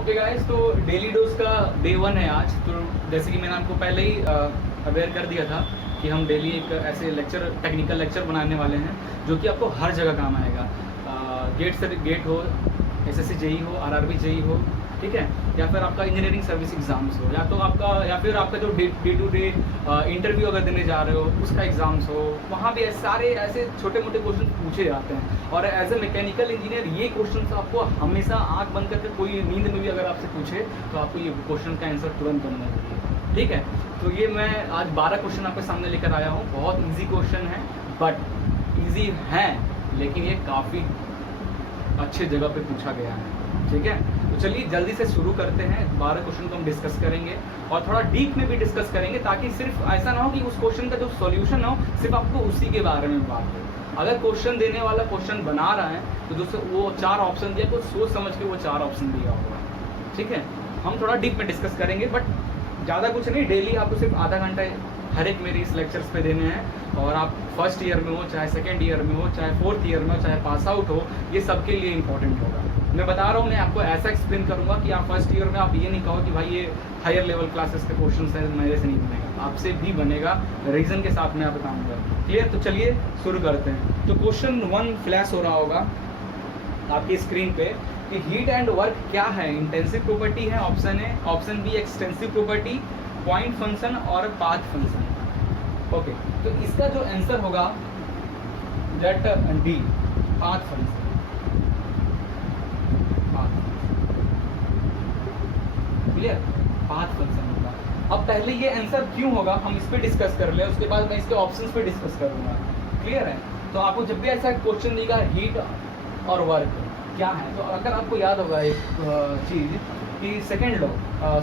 Okay guys, तो daily dose का day 1 है आज। तो जैसे कि मैंने आपको पहले ही अवेयर कर दिया था कि हम डेली एक ऐसे टेक्निकल लेक्चर बनाने वाले हैं जो कि आपको हर जगह काम आएगा। गेट से गेट हो, एसएससी जेई हो, आरआरबी जेई हो, ठीक है, या फिर आपका इंजीनियरिंग सर्विस एग्जाम्स हो, या फिर आपका जो डे टू डे इंटरव्यू अगर देने जा रहे हो उसका एग्जाम्स हो, वहाँ भी सारे ऐसे छोटे मोटे क्वेश्चन पूछे जाते हैं। और एज ए मैकेनिकल इंजीनियर ये क्वेश्चन आपको हमेशा आंख बंद करके, कोई नींद में भी अगर आपसे पूछे तो आपको ये क्वेश्चन का आंसर तुरंत बनना चाहिए, ठीक है। तो ये मैं आज 12 क्वेश्चन आपके सामने लेकर आया हूँ। बहुत ईजी क्वेश्चन है, बट ईजी है लेकिन ये काफ़ी अच्छे जगह पे पूछा गया है, ठीक है। तो चलिए जल्दी से शुरू करते हैं। 12 क्वेश्चन को हम डिस्कस करेंगे और थोड़ा डीप में भी डिस्कस करेंगे, ताकि सिर्फ ऐसा ना हो कि उस क्वेश्चन का जो सॉल्यूशन हो सिर्फ आपको उसी के बारे में बात हो। अगर क्वेश्चन देने वाला क्वेश्चन बना रहा है तो दोस्तों वो 4 ऑप्शन दिया, तो सोच समझ के वो 4 ऑप्शन दिया होगा, ठीक है। हम थोड़ा डीप में डिस्कस करेंगे, बट ज़्यादा कुछ नहीं। डेली आपको सिर्फ आधा घंटा हर एक मेरे इस लेक्चर्स पे देने हैं। और आप फर्स्ट ईयर में हो, चाहे सेकेंड ईयर में हो, चाहे फोर्थ ईयर में हो, चाहे पास आउट हो, ये सबके लिए इंपॉर्टेंट होगा। मैं बता रहा हूँ, मैं आपको ऐसा एक्सप्लेन करूँगा कि आप फर्स्ट ईयर में आप ये नहीं कहो कि भाई ये हायर लेवल क्लासेस के क्वेश्चन है, मेरे से नहीं बनेगा। आपसे भी बनेगा, रीज़न के साथ मैं आप बताऊँगा। क्लियर? तो चलिए शुरू करते हैं। तो क्वेश्चन 1 फ्लैश हो रहा होगा आपकी स्क्रीन पे कि हीट एंड वर्क क्या है। इंटेंसिव प्रॉपर्टी है option a, option b extensive property, point function और पाथ फंक्शन। ओके, तो इसका जो आंसर होगा that d, path function. Clear? Path function होगा। अब पहले ये आंसर क्यों होगा हम इस पे डिस्कस कर ले, उसके बाद मैं इसके ऑप्शंस पे डिस्कस करूंगा। क्लियर है? तो आपको जब भी ऐसा क्वेश्चन देगा हीट और वर्क क्या है, तो अगर आपको याद होगा एक चीज़ कि second law,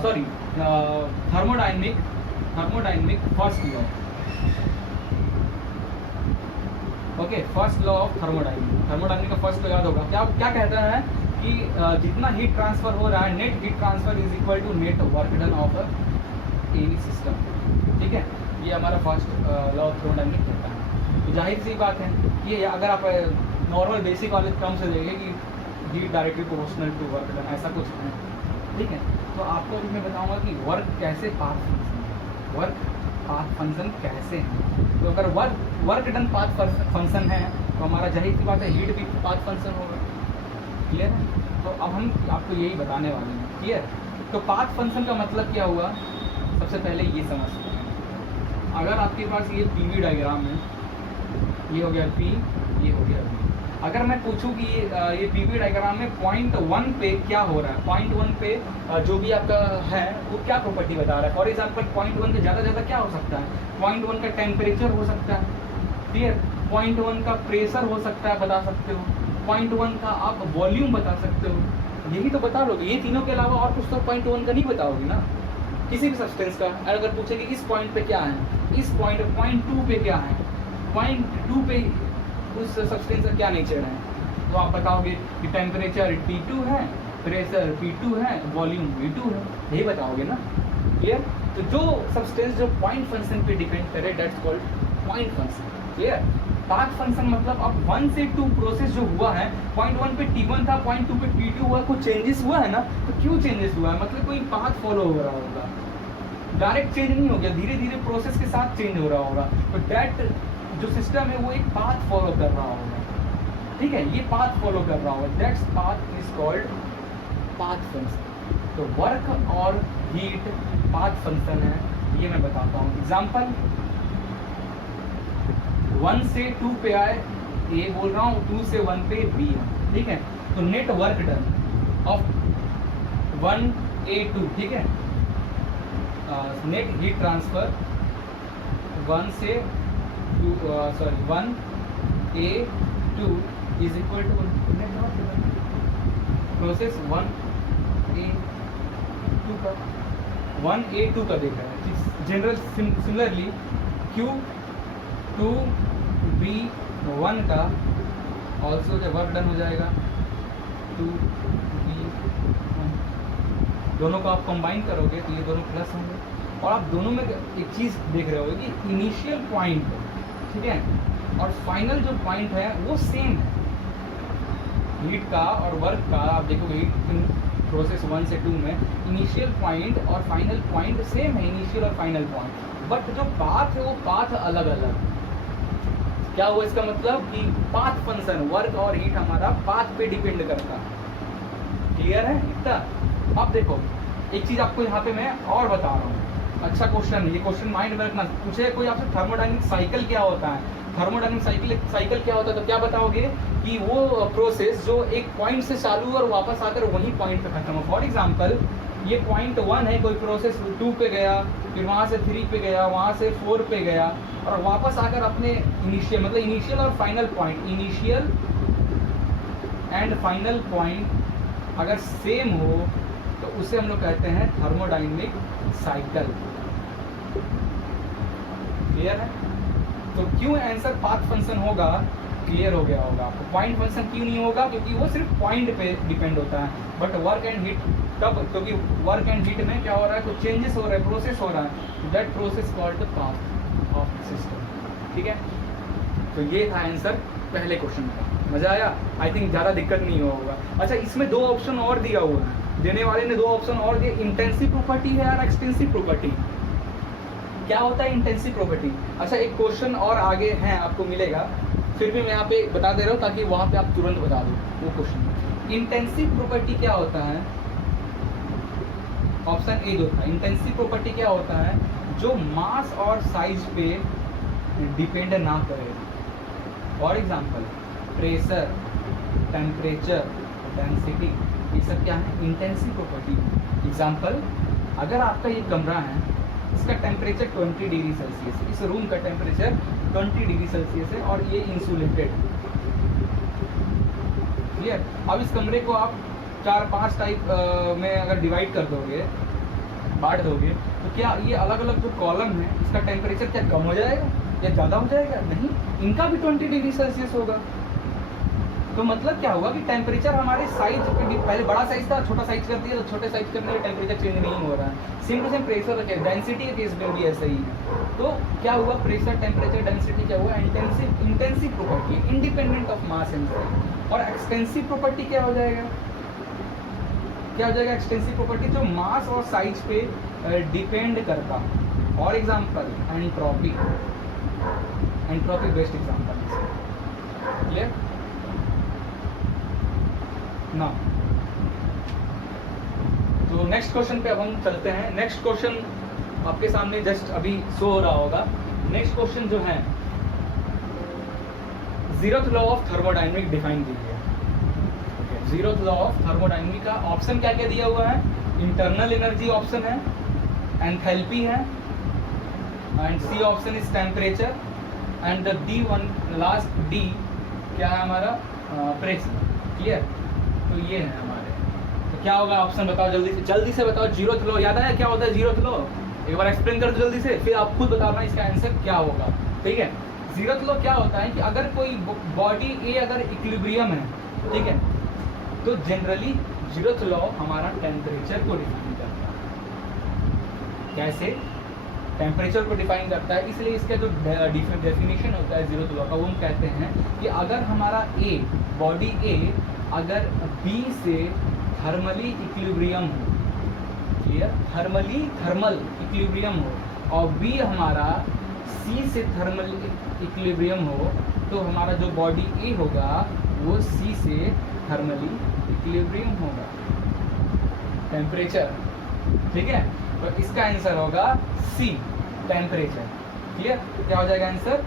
sorry, thermodynamic first law. Okay, first law of thermodynamic का फर्स्ट लॉ याद होगा। क्या कहता है कि जितना हीट ट्रांसफर हो रहा है, net heat transfer is equal to net work done of any system, ठीक है। ये हमारा फर्स्ट लॉ ऑफ थर्मोडाइनमिक कहता है। तो जाहिर सी बात है कि अगर आप नॉर्मल बेसिक वाले टर्म से देखेंगे कि heat directly proportional to work done, ऐसा कुछ है, ठीक है। तो आपको मैं बताऊंगा कि वर्क कैसे पाथ फंक्शन है, वर्क पाथ फंक्शन कैसे है। तो अगर वर्क डन पाथ फंक्शन है तो हमारा जाहिर सी बात है हीट भी पाथ फंक्शन होगा। क्लियर है? तो अब हम आपको यही बताने वाले हैं। क्लियर? तो पाथ फंक्शन का मतलब क्या हुआ, सबसे पहले ये समझते हैं। अगर आपके पास ये पीवी डायग्राम है, ये हो गया पी, ये हो गया वी। अगर मैं पूछूं कि ये पीवी डायग्राम में पॉइंट 1 पे क्या हो रहा है, पॉइंट 1 पे जो भी आपका है वो क्या प्रॉपर्टी बता रहा है। फॉर एग्जाम्पल पॉइंट 1 पे ज़्यादा क्या हो सकता है, पॉइंट 1 का टेम्परेचर हो सकता है, क्लियर, पॉइंट 1 का प्रेशर हो सकता है, बता सकते हो, पॉइंट 1 का आप वॉल्यूम बता सकते हो, यही तो बता लोगे। ये तीनों के अलावा और कुछ तो पॉइंट 1 का नहीं बताओगे ना, किसी भी सब्सटेंस का। अगर पूछेगी इस पॉइंट पे क्या है, इस पॉइंट 2 पे क्या है, पॉइंट 2 पे उस सब्सटेंस का क्या नेचर है, तो आप बताओगे कि टेम्परेचर T2 है, प्रेशर P2 है, वॉल्यूम V2 है, यही बताओगे ना। क्लियर? तो जो सब्सटेंस जो पॉइंट फंक्शन पे डिपेंड करे that's called point function. Clear? Path function मतलब अब 1 से 2 प्रोसेस जो हुआ है, पॉइंट 1 पे T1 था, पॉइंट 2 पे T2 हुआ, कुछ चेंजेस हुआ है ना। तो क्यों चेंजेस हुआ है, मतलब कोई पाथ फॉलो हो रहा होगा, डायरेक्ट चेंज नहीं हो गया, धीरे धीरे प्रोसेस के साथ चेंज हो रहा होगा। तो दैट जो सिस्टम है वो एक पाथ फॉलो कर रहा होगा, ठीक है, ये पाथ फॉलो कर रहा होगा, that's path is called path function. तो वर्क और हीट पाथ फंक्शन है, ये मैं बताता हूँ। एग्जांपल 1 से 2 पे आए ए बोल रहा हूँ, 2 से 1 पे बी है, ठीक है। तो net work done of 1A2, ठीक है, नेट हीट ट्रांसफर 1 से 2, sorry 1A2 is equal to net work done process 1A2 का देखा है। जनरल सिमिलरली Q2B1 का ऑल्सो जो वर्क डन हो जाएगा 2B1, दोनों को आप कंबाइन करोगे तो ये दोनों प्लस होंगे। और आप दोनों में एक चीज़ देख रहे होगे कि इनिशियल पॉइंट, ठीक है, और फाइनल जो पॉइंट है वो सेम है। हीट का और वर्क का आप देखोगे, हीट प्रोसेस 1 से 2 में इनिशियल पॉइंट और फाइनल पॉइंट सेम है, इनिशियल और फाइनल पॉइंट, बट जो पाथ है वो पाथ अलग अलग। क्या हुआ इसका मतलब कि पाथ फंक्शन वर्क और हीट हमारा पाथ पे डिपेंड करता है। क्लियर है इतना? अब देखो एक चीज़ आपको यहाँ पे मैं और बता रहा हूँ, अच्छा क्वेश्चन है ये, क्वेश्चन माइंड में रखना। पूछे कोई आपसे थर्मोडायनेमिक साइकिल क्या होता है, थर्मोडायनेमिक साइकिल क्या होता है, तो क्या बताओगे कि वो प्रोसेस जो एक पॉइंट से चालू और वापस आकर वही पॉइंट पे खत्म हो। फॉर एग्जांपल ये पॉइंट 1 है, कोई प्रोसेस 2 पे गया, फिर वहाँ से 3 पे गया, वहाँ से 4 पे गया और वापस आकर अपने इनिशियल मतलब इनिशियल और final point, initial and final point अगर सेम हो तो उसे हम लोग कहते हैं थर्मोडायनेमिक साइकिल। क्लियर है? तो क्यों आंसर पाथ फंक्शन होगा, क्लियर हो गया होगा आपको। पॉइंट फंक्शन क्यों नहीं होगा, क्योंकि वो सिर्फ पॉइंट पे डिपेंड होता है, बट वर्क एंड हीट तब, क्योंकि वर्क एंड हीट में क्या हो रहा है, कुछ चेंजेस हो रहे हैं, प्रोसेस हो रहा है, that process called the path of system. ठीक है, तो ये था आंसर पहले क्वेश्चन का। मजा आया? आई थिंक ज़्यादा दिक्कत नहीं होगा। अच्छा, इसमें 2 ऑप्शन और दिया हुआ है, देने वाले ने 2 ऑप्शन और दिए, इंटेंसिव प्रॉपर्टी है और एक्सटेंसिव प्रॉपर्टी। क्या होता है इंटेंसिव प्रॉपर्टी? अच्छा, एक क्वेश्चन और आगे है आपको मिलेगा, फिर भी मैं यहाँ पे बता दे रहा हूँ ताकि वहाँ पे आप तुरंत बता दो वो क्वेश्चन। इंटेंसिव प्रॉपर्टी क्या होता है? ऑप्शन ए जो था, इंटेंसिव प्रॉपर्टी क्या होता है, जो मास और साइज पे डिपेंड ना करे। For example pressure, temperature, density, ये सब क्या है, इंटेंसिव प्रॉपर्टी। एग्जाम्पल, अगर आपका ये कमरा है, इसका टेम्परेचर 20 डिग्री सेल्सियस है, इस रूम का टेम्परेचर 20 डिग्री सेल्सियस है और ये इंसुलेटेड। क्लियर? अब इस कमरे को आप 4-5 टाइप में अगर डिवाइड कर दोगे, बांट दोगे, तो क्या ये अलग अलग जो कॉलम है इसका टेम्परेचर क्या कम हो जाएगा या ज़्यादा हो जाएगा? नहीं, इनका भी 20 डिग्री सेल्सियस होगा। तो मतलब क्या हुआ कि टेम्परेचर हमारे साइज पे, पहले बड़ा साइज था, छोटा साइज कर दिया, तो छोटे साइज करने में टेम्परेचर चेंज नहीं हो रहा है। सेम टू सेम प्रेशर है, डेंसिटी के केस में भी ऐसा ही है। तो क्या हुआ, प्रेशर, टेम्परेचर, डेंसिटी क्या हुआ, intensive property, independent of mass and size. और एक्सटेंसिव प्रॉपर्टी क्या हो जाएगा, क्या हो जाएगा एक्सटेंसिव प्रॉपर्टी, जो मास और साइज पे डिपेंड करता। For example entropy, entropy best example. Clear ना? तो नेक्स्ट क्वेश्चन पे अब हम चलते हैं। नेक्स्ट क्वेश्चन आपके सामने जस्ट अभी शो हो रहा होगा। नेक्स्ट क्वेश्चन जो है, zeroth law of thermodynamic define कीजिए। जीरोथ लॉ ऑफ थर्मोडायनेमिक का ऑप्शन क्या क्या दिया हुआ है, इंटरनल एनर्जी ऑप्शन है, एंथैल्पी है, and c option is temperature, and the d one last d क्या है हमारा, प्रेशर। क्लियर? तो ये है हमारे, तो क्या होगा ऑप्शन बताओ जल्दी से बताओ। जीरोथ लॉ याद आया क्या होता है जीरोथ लॉ? एक बार एक्सप्लेन कर दो जल्दी से, फिर आप खुद बताना इसका आंसर क्या होगा। ठीक है, जीरोथ लॉ क्या होता है कि अगर कोई बॉडी ए अगर इक्विलिब्रियम है, ठीक है, तो जनरली जीरोथ लॉ हमारा टेम्परेचर को डिफाइन करता है। कैसे? टेम्परेचर को डिफाइन करता है, इसलिए इसका जो डेफिनेशन होता है जीरोथ लॉ का, वो हम कहते हैं कि अगर हमारा ए, बॉडी ए अगर बी से थर्मली इक्विलिब्रियम हो, क्लियर, थर्मल इक्विलिब्रियम हो, और बी हमारा सी से थर्मल इक्विलिब्रियम हो, तो हमारा जो बॉडी ए होगा वो सी से थर्मली इक्विलिब्रियम होगा। टेम्परेचर, ठीक है, तो इसका आंसर होगा सी, टेम्परेचर। क्लियर? क्या हो जाएगा आंसर,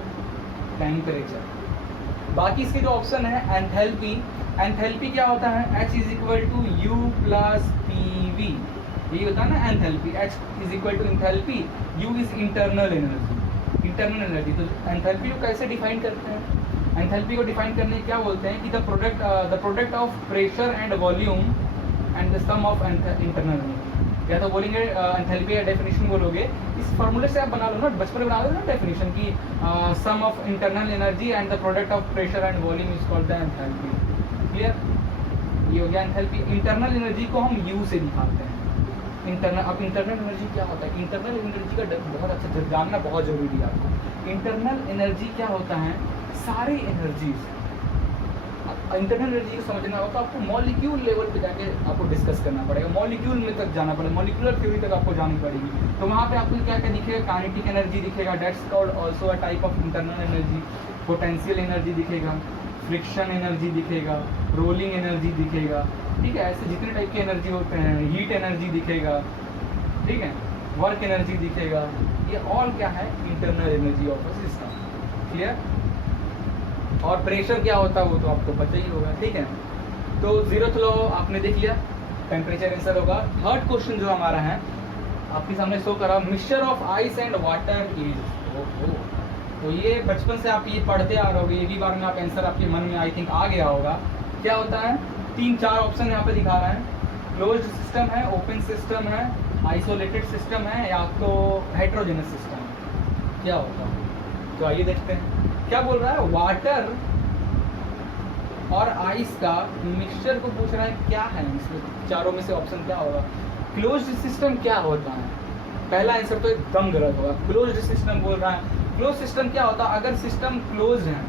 टेम्परेचर। बाकी इसके जो ऑप्शन है, एंथैल्पी, एंथैल्पी क्या होता है, H is equal to U plus P V, यही होता है ना enthalpy. H is equal to enthalpy, U is internal energy, internal energy. तो एंथैल्पी को कैसे डिफाइन करते हैं, एंथैल्पी को डिफाइन करने क्या बोलते हैं कि the product of pressure and volume and the sum of internal energy. या तो बोलेंगे एंथैल्पी का डेफिनेशन बोलोगे, इस फॉर्मूले से आप बना लो ना, बचपन में बना लो ना डेफिनेशन की, sum of internal energy and the product of pressure and volume is called the enthalpy. Clear? ये हो गया एंथैल्पी। इंटरनल एनर्जी को हम यू से दिखाते हैं। इंटरनल, अब इंटरनल एनर्जी क्या होता है, इंटरनल एनर्जी का बहुत अच्छा जानना बहुत जरूरी है आपको। इंटरनल एनर्जी क्या होता है, सारी एनर्जीज इंटरनल एनर्जी को समझना हो तो आपको मॉलिक्यूल लेवल पे जाके आपको डिस्कस करना पड़ेगा, मॉलिक्यूल में तक जाना पड़ेगा, मॉलिक्यूलर थ्योरी तक आपको जानी पड़ेगी। तो वहाँ पे आपको क्या क्या दिखेगा, काइनेटिक एनर्जी दिखेगा, that's called also a type of internal energy, potential energy दिखेगा, फ्रिक्शन एनर्जी दिखेगा, रोलिंग एनर्जी दिखेगा, ठीक है। ऐसे जितने टाइप के एनर्जी होते हैं, हीट एनर्जी दिखेगा, ठीक है, वर्क एनर्जी दिखेगा, ये ऑल क्या है, internal energy of a system. Clear? और प्रेशर क्या होता है वो तो आपको पता ही होगा, ठीक है। तो जीरोथ लॉ आपने देख लिया, टेम्परेचर आंसर होगा। थर्ड क्वेश्चन जो हमारा है आपके सामने शो करा, mixture of ice and water is, तो ये बचपन से आप ये पढ़ते आ रहे हो, एक ही बार में आप आंसर आपके मन में आई थिंक आ गया होगा। क्या होता है, 3-4 ऑप्शन यहाँ पे दिखा रहा है, क्लोज्ड सिस्टम है, ओपन सिस्टम है, आइसोलेटेड सिस्टम है, या तो हेट्रोजेनस सिस्टम है, क्या होता है। तो आइए देखते हैं क्या बोल रहा है। वाटर और आइस का मिक्सचर को पूछ रहा है, क्या है इसमें, चारों में से ऑप्शन क्या होगा। क्लोज्ड सिस्टम क्या होता है, पहला आंसर तो एकदम गलत होगा। क्लोज्ड सिस्टम बोल रहा है, क्लोज सिस्टम क्या होता है, अगर सिस्टम क्लोज है,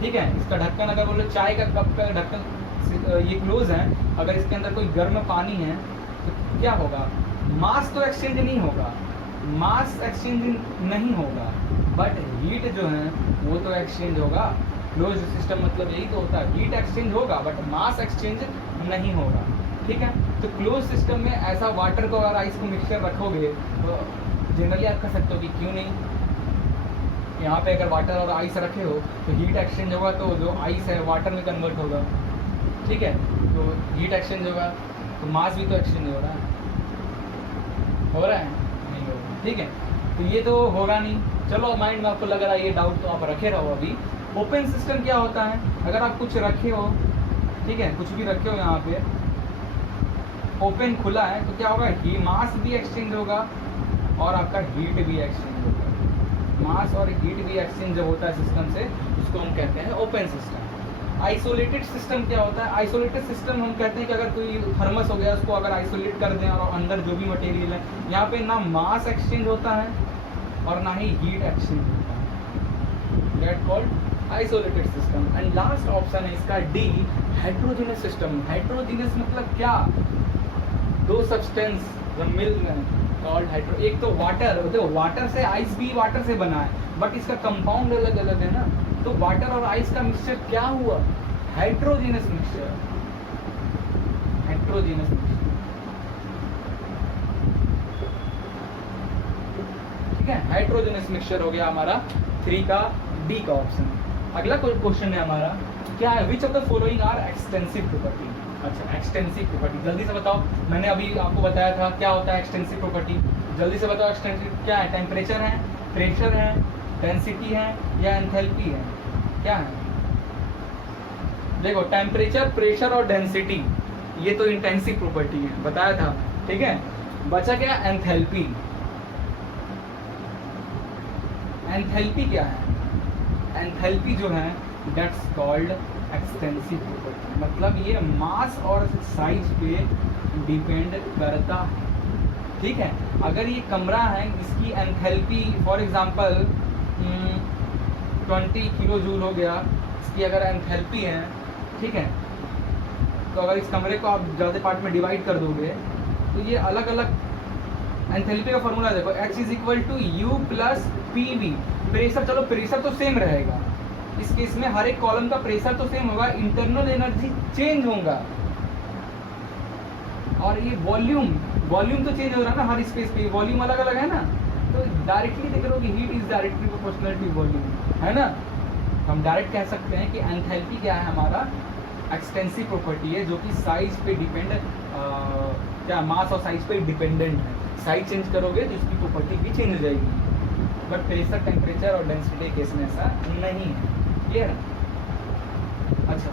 ठीक है, इसका ढक्कन अगर बोलो चाय का कप का ढक्कन ये क्लोज है, अगर इसके अंदर कोई गर्म पानी है तो क्या होगा, मास तो एक्सचेंज नहीं होगा, मास एक्सचेंज नहीं होगा, बट हीट जो है वो तो एक्सचेंज होगा। क्लोज सिस्टम मतलब यही तो होता है, हीट एक्सचेंज होगा बट मास एक्सचेंज नहीं होगा, ठीक है। तो क्लोज सिस्टम में ऐसा वाटर को अगर आइस को मिक्सचर रखोगे तो जनरली आप कह सकते हो कि क्यों नहीं, यहाँ पे अगर वाटर और आइस रखे हो तो हीट एक्सचेंज होगा, तो जो आइस है वाटर में कन्वर्ट होगा, ठीक है, तो हीट एक्सचेंज होगा, तो मास भी तो एक्सचेंज हो रहा है, नहीं होगा, ठीक है। तो ये तो होगा नहीं, चलो माइंड में आपको लग रहा है ये डाउट, तो आप रखे रहो अभी। ओपन सिस्टम क्या होता है, अगर आप कुछ रखे हो, ठीक है, कुछ भी रखे हो यहाँ पे ओपन खुला है, तो क्या होगा, मास भी एक्सचेंज होगा और आपका हीट भी एक्सचेंज होगा। मास और हीट भी एक्सचेंज जब होता है सिस्टम से, उसको हम कहते हैं ओपन सिस्टम। आइसोलेटेड सिस्टम क्या होता है, आइसोलेटेड सिस्टम हम कहते हैं कि अगर कोई थर्मस हो गया, उसको अगर आइसोलेट कर दें और अंदर जो भी मटेरियल है, यहाँ पे ना मास एक्सचेंज होता है और ना ही हीट एक्सचेंज होता है, that called isolated system. And last option है इसका डी, हेट्रोजेनस सिस्टम। हेट्रोजेनस मतलब क्या, दो सब्सटेंस जब मिल रहे हैं कॉल्ड हेट्रो, एक तो वाटर, देखो वाटर से आइस भी वाटर से बना है बट इसका कंपाउंड अलग अलग है ना, तो वाटर और आइस का मिक्सचर क्या हुआ, हेट्रोजेनस मिक्सचर, हेट्रोजेनस मिक्सचर, ठीक है, हाइड्रोजनस मिक्सचर हो गया हमारा 3 का डी का ऑप्शन। अगला क्वेश्चन है हमारा, क्या है, which of the following are extensive property. अच्छा, एक्सटेंसिव प्रॉपर्टी जल्दी से बताओ, मैंने अभी आपको बताया था क्या होता है एक्सटेंसिव प्रॉपर्टी, जल्दी से बताओ एक्सटेंसिव क्या है। टेम्परेचर है, प्रेशर है, डेंसिटी है या एंथैल्पी है, क्या है। देखो टेम्परेचर, प्रेशर और डेंसिटी ये तो इंटेंसिव प्रॉपर्टी है, बताया था, ठीक है। बचा क्या, एंथैल्पी। एंथैल्पी क्या है, एंथैल्पी जो है दैट्स कॉल्ड एक्सटेंसिव प्रॉपर्टी, मतलब ये मास और साइज पे डिपेंड करता है, ठीक है। अगर ये कमरा है, इसकी enthalpy for example 20 kilo joule हो गया, इसकी अगर एंथैल्पी है, ठीक है, तो अगर इस कमरे को आप ज़्यादा पार्ट में डिवाइड कर दोगे तो ये अलग अलग एंथैल्पी का फॉर्मूला देखो, X is equal to U plus PV। Pressure, चलो प्रेशर तो सेम रहेगा, इस केस में हर एक कॉलम का प्रेशर तो सेम होगा, इंटरनल एनर्जी चेंज होगा, और ये वॉल्यूम तो चेंज हो रहा है ना हर स्पेस पे, वॉल्यूम अलग अलग है ना, तो डायरेक्टली देख रहे हो कि heat is directly proportional to volume, है ना। हम डायरेक्ट कह सकते हैं कि एंथैल्पी क्या है, हमारा एक्सटेंसिव प्रॉपर्टी है जो कि साइज पे डिपेंड, क्या मास और साइज पे डिपेंडेंट है। साइज चेंज करोगे तो इसकी प्रॉपर्टी भी चेंज हो जाएगी, बट प्रेशर, टेम्परेचर और डेंसिटी केस में ऐसा नहीं है, क्लियर। अच्छा,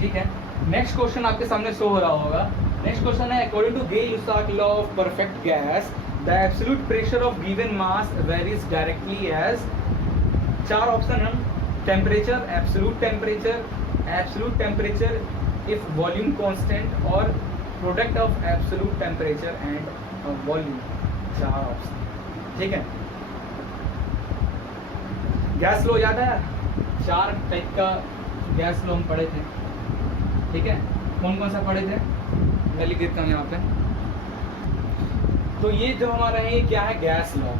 ठीक है, नेक्स्ट क्वेश्चन आपके सामने शो हो रहा होगा। नेक्स्ट क्वेश्चन है, according to Gay-Lussac law of perfect gas the absolute pressure of given mass varies directly as, 4 option है, temperature, absolute temperature if volume constant, और product of absolute temperature and volume, 4 option, ठीक है। Gas लो याद है, 4 type का gas law हम पढ़े थे, ठीक है, कौन कौन सा पढ़े थे, मैं लिख देता हूँ यहाँ पे। तो ये जो हमारा है ये क्या है, गैस लॉ,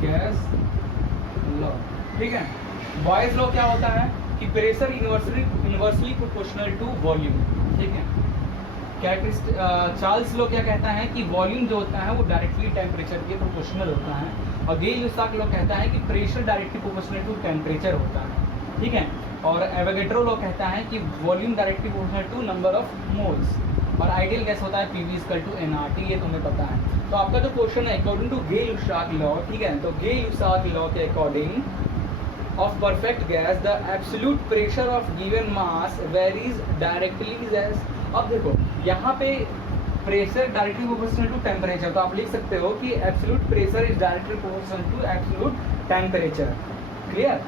गैस लॉ, ठीक है। बॉयज लॉ क्या होता है कि pressure inversely proportional to volume, ठीक है। चार्ल्स लॉ क्या कहता है कि वॉल्यूम जो होता है वो डायरेक्टली टेम्परेचर के प्रोपोर्शनल होता है, और गेल-लुसाक लॉ कहता है कि pressure directly proportional to temperature होता है, ठीक है। और एवोगैड्रो लॉ कहता है कि volume directly proportional to number of moles, और आइडियल गैस होता है PV = nRT, ये तुम्हें पता है। तो आपका जो क्वेश्चन है अकॉर्डिंग टू गेल-लुसाक लॉ, ठीक है, तो गेल-लुसाक लॉ के according of perfect gas the absolute pressure of given mass varies directly as, अब देखो यहाँ पे pressure directly proportional to temperature, तो आप लिख सकते हो कि absolute pressure is directly proportional to absolute temperature, clear.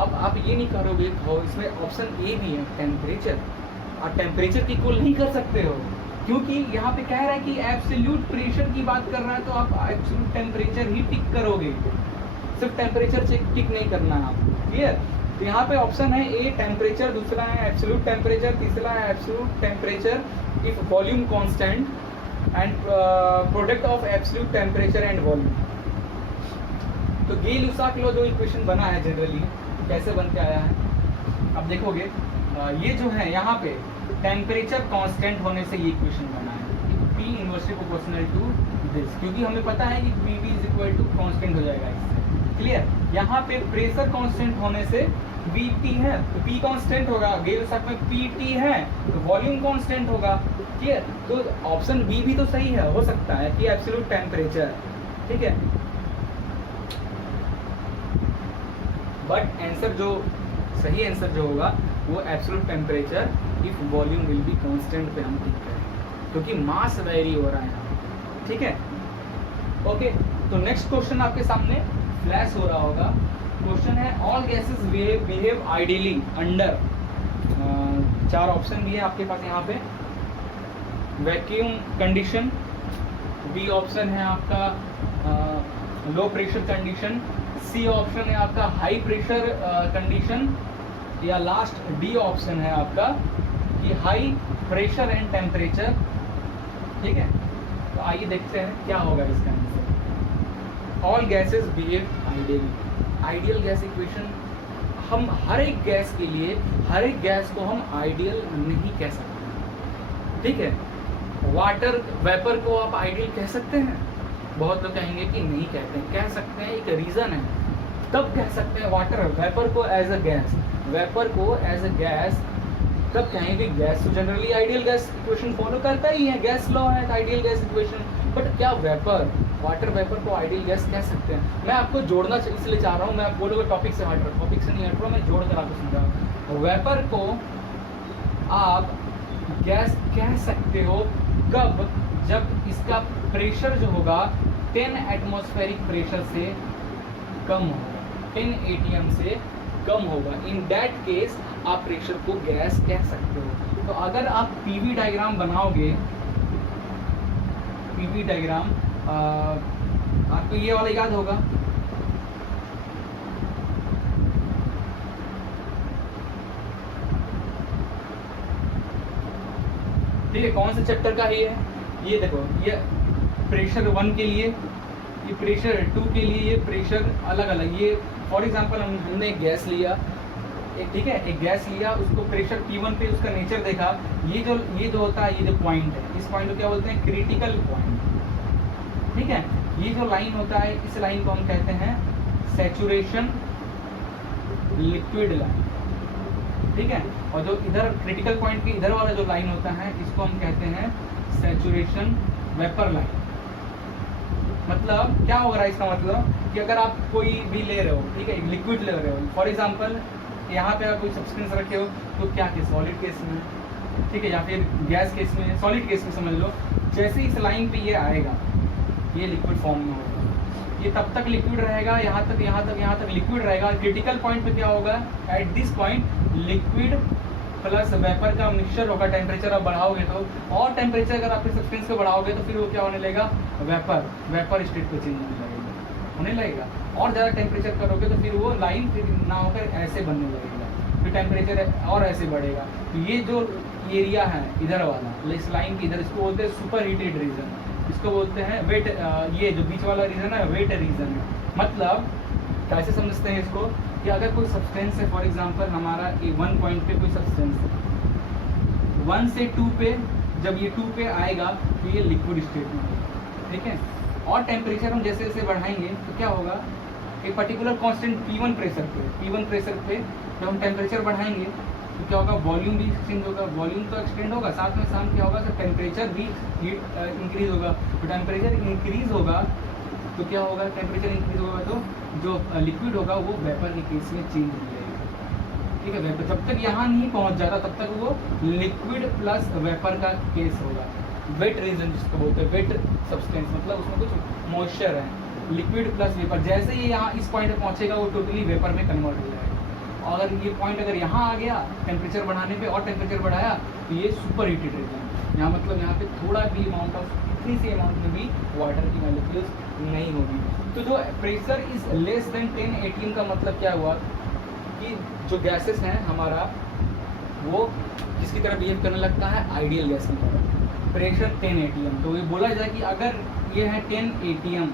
अब आप ये नहीं करोगे तो इसमें ऑप्शन ए भी है टेम्परेचर, आप टेम्परेचर की इक्वल नहीं कर सकते हो, क्योंकि यहाँ पे कह रहा है कि एब्सोल्यूट प्रेशर की बात कर रहा है, तो आप एब्सोल्यूट टेम्परेचर ही टिक करोगे, सिर्फ टेम्परेचर टिक नहीं करना है आपको, क्लियर। तो यहाँ पे ऑप्शन है ए टेम्परेचर, दूसरा है एब्सोल्यूट टेम्परेचर, तीसरा है absolute temperature if volume constant and product of absolute temperature and volume. तो गेल-लुसाक लॉ जो इक्वेशन बना है जनरली कैसे बन के आया है, अब देखोगे ये जो है यहाँ पे टेम्परेचर कांस्टेंट होने से ये इक्वेशन बना है, P inversely proportional to this, क्योंकि हमें पता है कि PV = कांस्टेंट हो जाएगा इससे, क्लियर। यहाँ पे प्रेशर कांस्टेंट होने से VP है तो P कांस्टेंट होगा, गेल-लुसाक में PT है तो वॉल्यूम कांस्टेंट होगा, क्लियर। तो ऑप्शन बी भी तो सही है, हो सकता है कि एब्सोल्यूट टेम्परेचर, ठीक है, बट आंसर जो सही आंसर जो होगा वो absolute temperature if volume will be constant पे हम टिक करें, क्योंकि मास वेरी हो रहा है, ठीक है। ओके, तो नेक्स्ट क्वेश्चन आपके सामने फ्लैश हो रहा होगा, क्वेश्चन है all gases behave ideally under, 4 option भी है आपके पास यहाँ पे, वैक्यूम कंडीशन, बी ऑप्शन है आपका low pressure condition, c option है आपका हाई प्रेशर कंडीशन, या लास्ट डी ऑप्शन है आपका कि हाई प्रेशर एंड टेम्परेचर, ठीक है। तो आइए देखते हैं क्या होगा इसका answer. All gases behave ideally, ideal gas equation, हम हर एक गैस के लिए हर एक गैस को हम आइडियल नहीं कह सकते, ठीक है। वाटर वेपर को आप आइडियल कह सकते हैं, बहुत लोग कहेंगे कि नहीं कहते हैं, कह सकते हैं, एक रीज़न है, तब कह सकते हैं वाटर वेपर को एज अ गैस, वेपर को एज अ गैस तब कहेंगे गैस तो generally ideal gas equation follow करता ही है, गैस लॉ है आइडियल गैस इक्वेशन, बट क्या वेपर वाटर वेपर को आइडियल गैस कह सकते हैं। मैं आपको जोड़ना इसलिए चाह रहा हूँ, मैं आप बोलोगे टॉपिक से हट रहा हूँ, टॉपिक से नहीं हट रहा हूँ, मैं जोड़ कर आपको समझा रहा हूँ। वेपर को आप गैस कह सकते हो कब, जब इसका प्रेशर जो होगा 10 एटमॉस्फेरिक प्रेशर से कम होगा, 10 ATM से कम होगा, इन दैट केस आप प्रेशर को गैस कह सकते हो। तो अगर आप PV डायग्राम बनाओगे, PV डायग्राम आपको ये वाला याद होगा, ठीक है, कौन से चैप्टर का ही है ये, देखो ये प्रेशर 1 के लिए, ये प्रेशर 2 के लिए, ये प्रेशर अलग अलग, ये फॉर एग्जांपल हमने एक गैस लिया, एक ठीक है, एक गैस लिया, उसको प्रेशर P1 पे उसका नेचर देखा, ये जो होता है, ये जो पॉइंट है, इस पॉइंट को क्या बोलते हैं, क्रिटिकल पॉइंट, ठीक है। ये जो लाइन होता है, इस लाइन को हम कहते हैं सैचुरेशन लिक्विड लाइन, ठीक है। और जो इधर क्रिटिकल पॉइंट के इधर वाला जो लाइन होता है, इसको हम कहते हैं सैचुरेशन वेपर लाइन। मतलब क्या हो रहा है, इसका मतलब कि अगर आप कोई भी ले रहे हो, ठीक है, लिक्विड ले रहे हो, फॉर एग्जांपल यहाँ पे आप कोई सब्सटेंस रखे हो, तो क्या केस, सॉलिड केस में, ठीक है, या फिर गैस केस में, सॉलिड केस में समझ लो, जैसे ही इस लाइन पे ये आएगा, ये लिक्विड फॉर्म में होगा, ये तब तक लिक्विड रहेगा, यहाँ तक लिक्विड रहेगा। क्रिटिकल पॉइंट पे क्या होगा, at this point liquid plus vapour का मिक्सचर होगा, टेम्परेचर आप बढ़ाओगे तो, और टेम्परेचर अगर आप सब्सटेंस को बढ़ाओगे तो फिर वो क्या होने लगेगा, वेपर स्टेट पे चेंज होने लगेगा, होने लगेगा। और ज़्यादा टेम्परेचर करोगे तो फिर वो लाइन फिर ना होकर ऐसे बनने लगेगा, फिर टेम्परेचर और ऐसे बढ़ेगा। तो ये जो एरिया है इधर वाला, इस लाइन की इधर, इसको बोलते हैं सुपर हीटेड रीजन, इसको बोलते हैं वेट। ये जो बीच वाला रीजन है वेट रीजन है। मतलब कैसे समझते हैं इसको कि अगर कोई सब्सटेंस है, फॉर एग्जांपल हमारा 1 पॉइंट पे कोई सब्सटेंस है, 1 से 2 पे, जब ये 2 पे आएगा तो ये लिक्विड स्टेट में होगा, ठीक है। और टेम्परेचर हम जैसे जैसे बढ़ाएंगे तो क्या होगा, एक पर्टिकुलर कांस्टेंट P1 प्रेशर पे जब हम टेम्परेचर बढ़ाएंगे तो क्या होगा, वॉल्यूम भी एक्सटेंड होगा, वॉल्यूम तो एक्सटेंड होगा, साथ में साथ क्या होगा, तो टेम्परेचर भी इंक्रीज होगा। तो टेम्परेचर इंक्रीज होगा तो क्या होगा, टेम्परेचर इंक्रीज होगा तो जो लिक्विड होगा वो वेपर के केस में चेंज हो जाएगा, ठीक है। वेपर जब तक यहाँ नहीं पहुँच जाता तब तक वो लिक्विड प्लस वेपर का केस होगा। वेट रीजन जिसको बोलते हैं, वेट सब्सटेंस मतलब उसमें कुछ मॉइस्चर है, लिक्विड प्लस वेपर। जैसे ही यहाँ इस पॉइंट पे पहुँचेगा वो टोटली वेपर में कन्वर्ट हो जाएगा। और अगर ये पॉइंट अगर यहाँ आ गया टेम्परेचर बढ़ाने पे और टेम्परेचर बढ़ाया तो ये सुपर हीटेड रीजन, यहाँ मतलब यहाँ पे थोड़ा भी अमाउंट ऑफ, इतनी सी अमाउंट में भी वाटर की मॉलिक्यूल्स नहीं होगी। तो जो pressure is less than 10 atm का मतलब क्या हुआ कि जो गैसेस हैं हमारा वो किसकी तरह बिहेव करने लगता है, आइडियल गैस की तरह। प्रेशर 10 atm, तो ये बोला जाए कि अगर ये है 10 atm,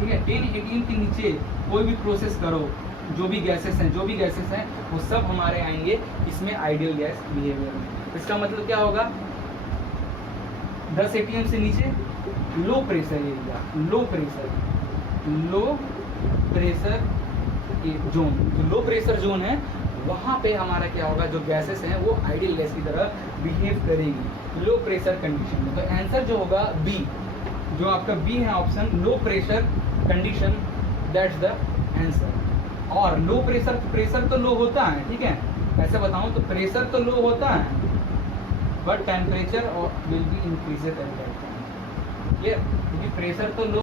ठीक है, 10 atm के नीचे कोई भी प्रोसेस करो, जो भी गैसेस हैं वो सब हमारे आएंगे इसमें आइडियल गैस बिहेवियर में। इसका मतलब क्या होगा, 10 atm से नीचे low pressure area, low pressure zone, जो लो प्रेशर जोन है वहाँ पे हमारा क्या होगा, जो गैसेस हैं वो आइडियल गैस की तरह बिहेव करेगी लो प्रेशर कंडीशन में। तो आंसर जो होगा बी, जो आपका बी है option, low pressure condition, that's the answer. और लो प्रेशर तो लो होता है, ठीक है, ऐसे बताऊं तो प्रेशर तो लो होता है but temperature will be increased at that time, clear, क्योंकि प्रेशर तो लो